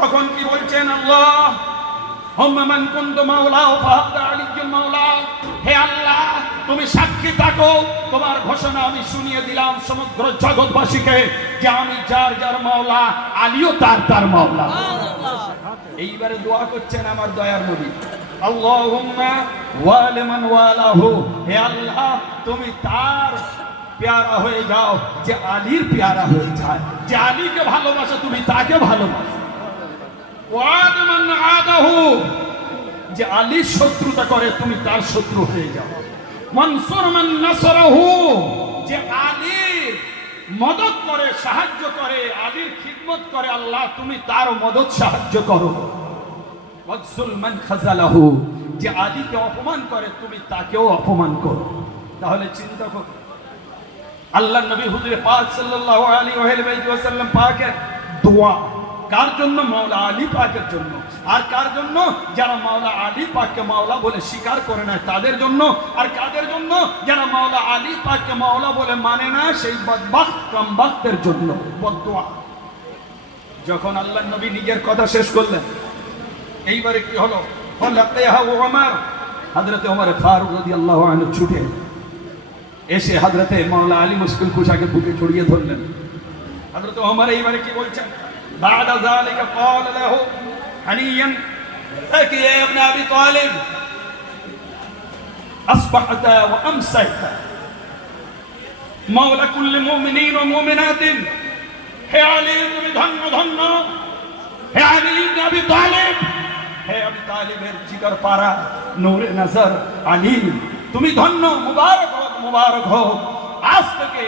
তখন কি বলছেন আল্লাহ, মান কুনতু মাওলা ফাহাদা আলিয়্যুল মাওলা, হে আল্লাহ তুমি সাক্ষী থাকো, তোমার ঘোষণা আমি শুনিয়ে দিলাম সমগ্র জগৎবাসীকে যে আমি যার যার মাওলা, আলীও তার মাওলা। এইবারে দোয়া করছেন আমার দয়ার নবী, আল্লাহুম্মা ওয়ালি মান ওয়ালাহু, হে আল্লাহ তুমি তার প্যারা হয়ে যাও যে আলীর প্যারা হয়ে যায়, যে আলীকে ভালোবাসে তুমি তাকে ভালোবাসো। ওয়াদ মান আদাহু, যে আলীর শত্রুতা করে তুমি তার শত্রু হয়ে যাও। মানসুর মান নাসরাহু, যে আলীর মদদ করে সাহায্য করে আলীর খিদমত করে আল্লাহ তুমি তার মদদ সাহায্য করো। ওয়াকসুল মান খাযালাহু, যে আলীকে অপমান করে তুমি তাকেও অপমান করো। তাহলে চিন্তা করো আল্লাহর নবী হুজুরে পাক সাল্লাল্লাহু আলাইহি ওয়াসাল্লাম পাকের দোয়া কার জন্য? মাওলা আলী পাকের জন্য। আর কার জন্য? যারা মাওলা আলী পাককে মাওলা বলে স্বীকার করে না তাদের জন্য। আর কাদের জন্য? যারা মাওলা আলী পাককে মাওলা বলে মানে না, সেই বদবখত কামবখতের জন্য বদদোয়া। যখন আল্লাহর নবী নিজের কথা শেষ করলেন, এইবারে কি হলো? ফালাকিহা ওমর, হযরত ওমর ফারুক রাদিয়াল্লাহু আনহু ছুটে এসে হযরতে মাওলা আলী মুশকিল কুশাকে বুকে জড়িয়ে ধরলেন। হযরত ওমর এইবারে কি বলছেন? বাদা যালিকা ক্বাল লাহু হানিয়ান লাকি ইয়া ইবনে আবি তালিব আসবাহতা ওয়া আমসাইতা মাওলা কুল্লি মুমিনিন ওয়া মুমিনাতিন, হে আলী তুমি ধন্য ধন্য, হে আলী ইবনে আবি তালিব, হে আবি তালিবের জিগর পারা নূরে নজর আলী তুমি ধন্য, মুবারক হোক মুবারক হোক, আজ থেকে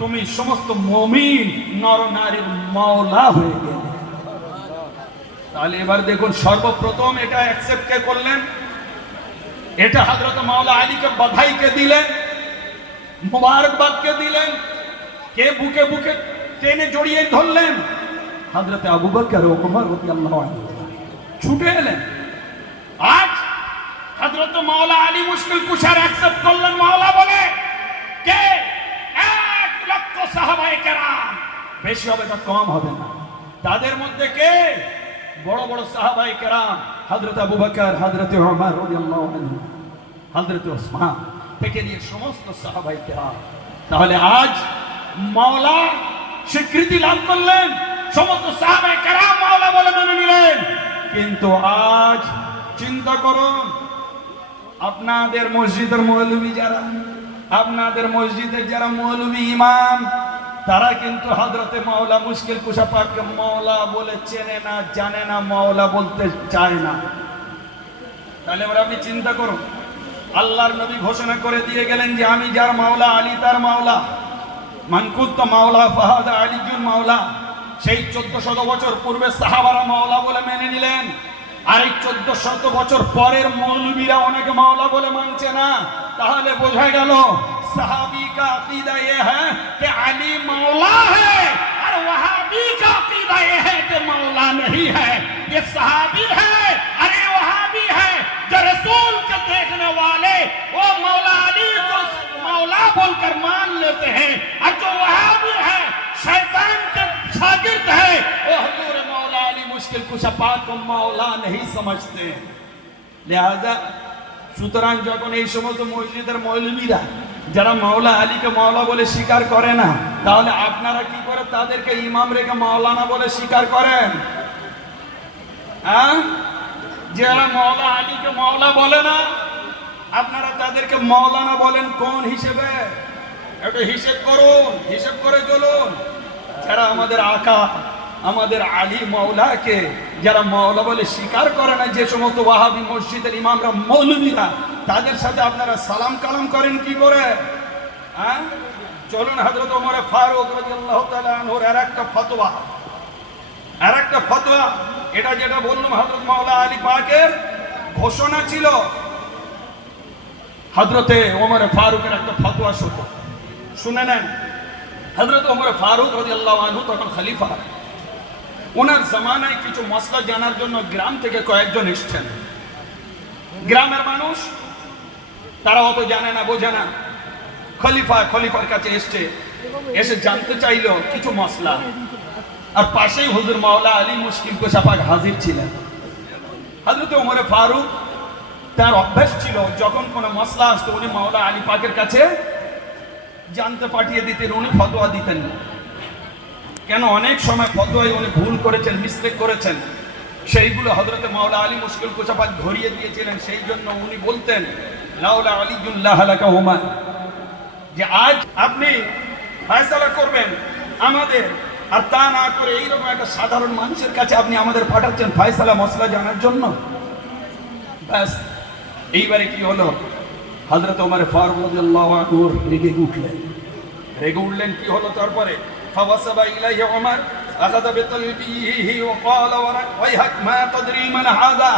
তুমি সমস্ত মুমিন নর নারীর মাওলা হয়ে গেলে। তাহলে এবার দেখুন সর্বপ্রথম এটা অ্যাকসেপ্ট কে করলেন? এটা হযরত মাওলা আলীকে বাধাই কে দিলেন, মুবারকবাদ কে দিলেন? কে বুকে বুকে টেনে জড়িয়ে ধরলেন? হযরত আবু বকর ও ওমর রাদিয়াল্লাহু আনহু ছুটে এলেন। আজ হযরত মাওলা আলী মুশকিল কুশার অ্যাকসেপ্ট করলেন মাওলা বলে। কে? 1 লক্ষ সাহাবায়ে কেরাম, বেশি হবে না কম হবে না। তাদের মধ্যে কে? বড় বড় সাহাবায়ে কেরাম, হযরত আবু বকর, হযরত ওমর রাদিয়াল্লাহু আনহু, হযরত ওসমান থেকে নিয়ে সমস্ত সাহাবায়ে কেরাম। তাহলে আজ মাওলা স্বীকৃতি লাভ করলেন, সমস্ত সাহাবায়ে কেরাম মাওলা বলে মেনে নিলেন। কিন্তু আজ চিন্তা করুন, আপনাদের মসজিদের মৌলভী যারা, আপনাদের মসজিদের যারা মৌলভী ইমাম, তারা কিন্তু হযরতে মাওলা মুশকিল কুশা পাককে মাওলা বলে চেনে না, জানে না, মাওলা বলতে চায় না। তাহলে এবার আপনি চিন্তা করুন, আল্লাহর নবী ঘোষণা করে দিয়ে গেলেন যে আমি যার মাওলা আলী তার মাওলা, মান কুনতু মাওলা ফাহাদা আলিয়্যুল মাওলা। সেই 1400 বছর পূর্বে সাহাবারা মাওলা বলে মেনে নিলেন, আর এই 1400 বছর পরের মৌলবীরা অনেকে মাওলা বলে মানছে না। তাহলে বোঝা গেল সাহাবী का अकीदा ये है कि अली मौला है, और वहाबी का अकीदा ये है कि मौला नहीं है। ये सहाबी है, अरे वहाबी है, जो रसूल के देखने वाले वो मौला अली को मौला बोलकर मान लेते हैं, और जो वहाबी है शैतान के शागिर्द है, वो हुजूर मौला अली मुश्किल कुशा पाक को मौला नहीं समझते। लिहाजा সুতরাং যখন এই সমস্ত মসজিদের মৌলবীরা যারা মাওলা আলীকে মাওলা বলে স্বীকার করে না, তাহলে আপনারা কি করে তাদেরকে ইমাম রেখে মাওলানা বলে স্বীকার করেন? হ্যাঁ, যারা মাওলা আলীকে মাওলা বলে না, আপনারা তাদেরকে মাওলানা বলেন কোন হিসেবে? একটু হিসেব করুন, হিসেব করে চলুন। যারা আমাদের আকা, আমাদের আলী মাওলাকে যারা মাওলা বলে স্বীকার করে না, যে সমস্ত ওয়াহাবি মসজিদের ইমামরা মৌলবীরা, তাদের সাথে আপনারা সালাম কালাম করেন কি করে? হ্যাঁ, চলুন হযরত ওমর ফারুক রাদিয়াল্লাহু তাআলা আনহুর আরেকটা ফতোয়া, এটা যেটা বললাম হযরত মাওলা আলী পাকের ঘোষণা ছিল, হযরতে ওমর ফারুকের একটা ফতোয়া শুনে নেন। হযরত ওমর ফারুক রাদিয়াল্লাহু আনহু তখন খলিফা, ওনার জামানায় কিছু মসলা জানার জন্য গ্রাম থেকে কয়েকজন এসেছেন। গ্রামের মানুষ তারা অত জানে না, বোঝে না। খলিফার কাছে এসছে এসে জানতে চাইলো কিছু মশলা, আর পাশেই হুজুর মাওলা আলী মুশকিল কুশা পাক হাজির ছিলেন। হযরত ওমর ফারুক তার অভ্যাস ছিল যখন কোনো মশলা আসতো উনি মাওলা আলী পাকের কাছে জানতে পাঠিয়ে দিতেন, উনি ফতোয়া দিতেন না। কেন অনেক সময় ফতোয়ায় উনি ভুল করেছেন, মিস্টেক করেছেন, সেইগুলো হযরত মাওলা আলী মুশকিল কুশা পাক ধরিয়ে দিয়েছিলেন। সেই জন্য উনি বলতেন লাউলা আলিউল্লাহ লাকা ওমর, যে আজ আপনি ফয়সালা করবেন আমাদের, আর তা না করে এইরকম একটা সাধারণ মানুষের কাছে আপনি আমাদের পাঠাচ্ছেন ফয়সালা মশলা জানার জন্য। ব্যাস এইবারে কি হলো, হযরত ওমর ফারুক রাদিয়াল্লাহু আনহু রেগে উঠলেন। কি হলো তারপরে? ফাওয়াসাবা ইলাইহি ওমর আখাযা বিতালবিহি ওয়া ক্বালা ওয়াইহাক মা তাদরি মান হাযা।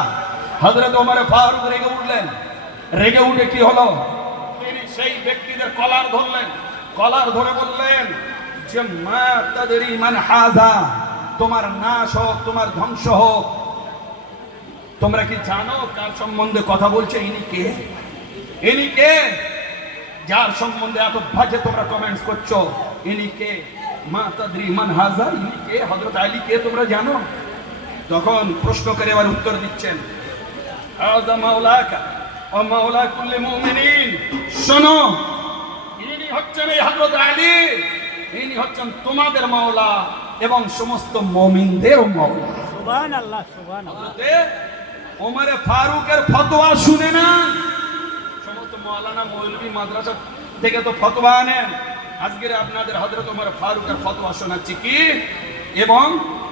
হযরত ওমর ফারুক রেগে উঠে কি হলো, তিনি সেই ব্যক্তিদের কলার ধরলেন, কলার ধরে বললেন যে মা তাদরি মান হাযা, তোমার নাশ হোক, তোমার ধ্বংস হোক। তোমরা কি জানো কার সম্বন্ধে কথা বলছে? ইনি কে? যার সম্বন্ধে এত বাজে তোমরা কমেন্টস করছো, ইনি কে? মা তাদরি মান হাযা, ইনি কে? হযরত আলী কে তোমরা জানো? তখন প্রশ্ন করে এবার উত্তর দিচ্ছেন, হাযা মাওলাকা ওয়া মাওলা কুল্লি মুমিনিন। শোনো, ইনি হচ্ছেন এই হযরত আলী, ইনি হচ্ছেন তোমাদের মাওলা এবং সমস্ত মুমিনদের মাওলা। সুবহানাল্লাহ, সুবহানাল্লাহ। ওমর ফারুকের ফতোয়া শুনে না সমস্ত মাওলানা মৌলভী মাদ্রাসা থেকে তো ফতোয়া আনেন, আজকের আপনাদের হযরত ওমর ফারুকের ফতোয়া শোনাচ্ছি কি, এবং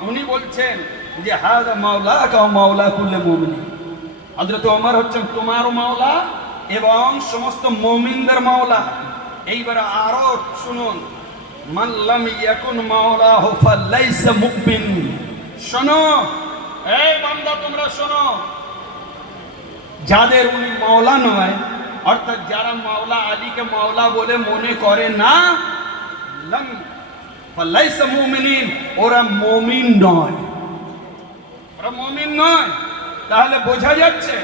উনি বলছেন যে হাযা মাওলাকা ওয়া মাওলা কুল্লি মুমিনিন। হযরত ওমর হচ্ছেন তোমার মাওলা এবং সমস্ত মুমিনদের মাওলা। এইবার আরো শুনুন, মান লাম ইয়াকুন মাওলাহু ফালাইসা মুমিন। শোনো এই বান্দা, তোমরা শোনো, যাদের উনি মাওলা নয়, অর্থাৎ যারা মাওলা আলীকে মাওলা বলে মনে করে না, লাম ফালাইসা মুমিনিন, ওরা মুমিন নয়, ওরা মুমিন নয়। তাহলে বোঝা যাচ্ছে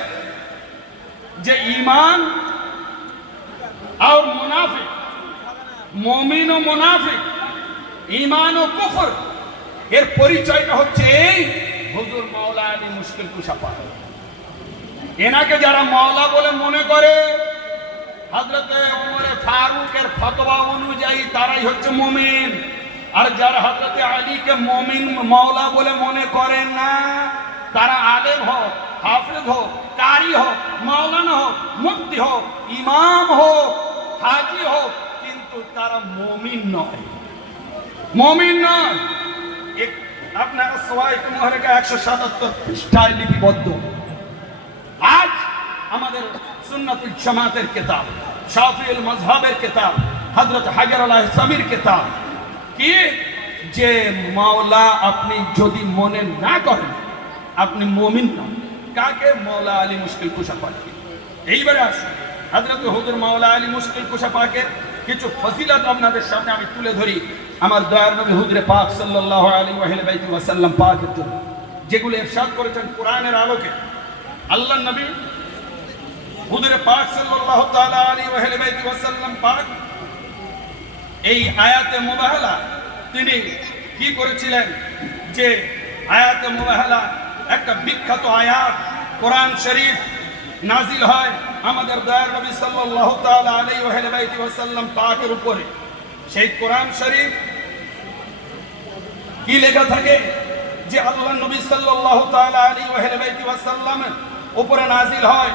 যে ঈমান আর মুনাফিক, মুমিন ও মুনাফিক, ঈমান ও কুফর, এর পরিচয়টা হচ্ছে এই হুজুর মাওলা আলী মুশকিল কুশা পাক। এনাকে যারা মাওলা বলে মনে করে, হযরত ওমর ফারুকের ফতোয়া অনুযায়ী তারাই হচ্ছে মুমিন। আর যারা হযরত আলীকে মুমিন মাওলা বলে মনে করে না, তারা আলেম হোক, হাফেজ হোক, কারি হোক, মাওলানা হোক, মুফতি হোক, ইমাম হোক, হাজি হোক, কিন্তু তারা মুমিন নয়, মুমিন নয়। আপনারা সবাই মুহাররকা 177 পৃষ্ঠায় লিপিবদ্ধ। আজ আমাদের সুন্নাতুল জামাতের কিতাব, শাফিউল মাযহাবের কিতাব, হযরত হাজার আল আসমির কিতাব কি, যে মাওলা আপনি যদি মনে না করেন আপনি মুমিন নন। কাকে? মাওলা আলী মুশকিল কুশা পাককে। এইবারে আসুন হযরত হুজুর মাওলা আলী মুশকিল কুশা পাকের কিছু ফজিলত আপনাদের সামনে আমি তুলে ধরি, আমার দয়ার নবী হুজুরে পাক সাল্লাল্লাহু আলাইহি ওয়াসাল্লাম পাকের জন্য, যেগুলো ইরশাদ করেছেন কোরআনের আলোকে। আল্লাহর নবী হুজুরে পাক সাল্লাল্লাহু তাআলা আলাইহি ওয়াসাল্লাম পাক এই আয়াতে মুবাহালা তিনি কি করেছিলেন, যে আয়াতে মুবাহালা একটা বিখ্যাত আয়াত, কোরআন শরীফ নাজিল হয় আমাদের দয়ার নবী সাল্লাল্লাহু তাআলা আলাইহি ওয়াসাল্লাম পাকের উপরে। সেই কোরআন শরীফ কি লেখা থাকে, যে আল্লাহর নবী সাল্লাল্লাহু তাআলা আলাইহি ওয়াসাল্লাম উপরে নাজিল হয়,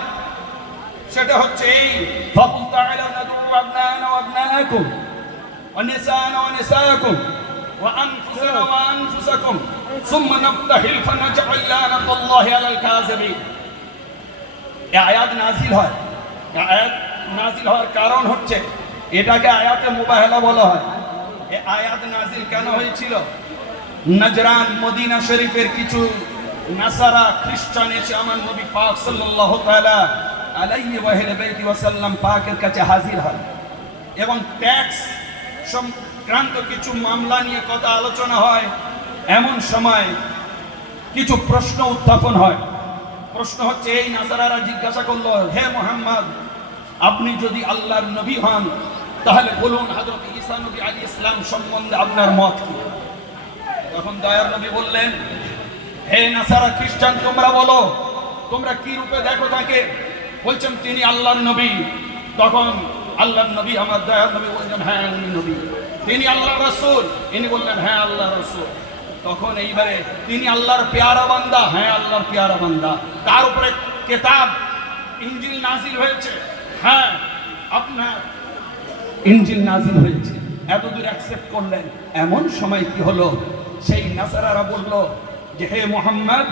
সেটা হচ্ছে এই ফাকুল তাআলা নাদউ আবনানা ওয়া আবনাকুম ওয়া নিসানা ওয়া নিসাকুম ওয়া আনফুসানা ওয়া আনফুসাকুম সুম্মা নাবতাহিল ফানাজআল লানাতাল্লাহি আলাল কাযিবিন। এই আয়াত নাজিল হয়, আয়াত নাজিল হওয়ার কারণ হচ্ছে এটাকে আয়াতে মুবাহালা বলা হয়। এই আয়াত নাজিল কেন হয়েছিল? নজরান মদিনা শরীফের কিছু নাসারা খ্রিস্টান এসে আমার নবী পাক সাল্লাল্লাহু তাআলা আলাইহি ওয়াসাল্লাম পাকের কাছে হাজির হয় এবং ট্যাক্স সংক্রান্ত কিছু মামলা নিয়ে কথা আলোচনা হয়। এমন সময় কিছু প্রশ্ন উত্থাপন হয়। প্রশ্ন হচ্ছে, এই নাসারারা জিজ্ঞাসা করলো, হে মুহাম্মদ, আপনি যদি আল্লাহর নবী হন তাহলে বলুন হযরত ঈসা নবী আলাইহিস সালাম সম্বন্ধে আপনার মত কি? তখন দয়ার নবী বললেন, হে নাসারা খ্রিস্টান, তোমরা বলো তোমরা কি রূপে দেখো তাকে? বলছেন তিনি আল্লাহর নবী। তখন আল্লাহর নবী আমার দয়ার নবী বললেন, হ্যাঁ উনি নবী। তিনি আল্লাহর রাসূল, ইনি বললেন হ্যাঁ আল্লাহর রাসূল। তখন এইবারে তিনি আল্লাহর পেয়ারা বান্দা, হ্যাঁ আল্লাহর পেয়ারা বান্দা। তার উপরে কিতাব ইনজিল নাজিল হয়েছে, হ্যাঁ আপনার ইনজিল নাজিল হয়েছে। এতদূর অ্যাকসেপ্ট করলেন। এমন সময় কি হলো, সেই নাসারারা বলল যে হে মুহাম্মদ,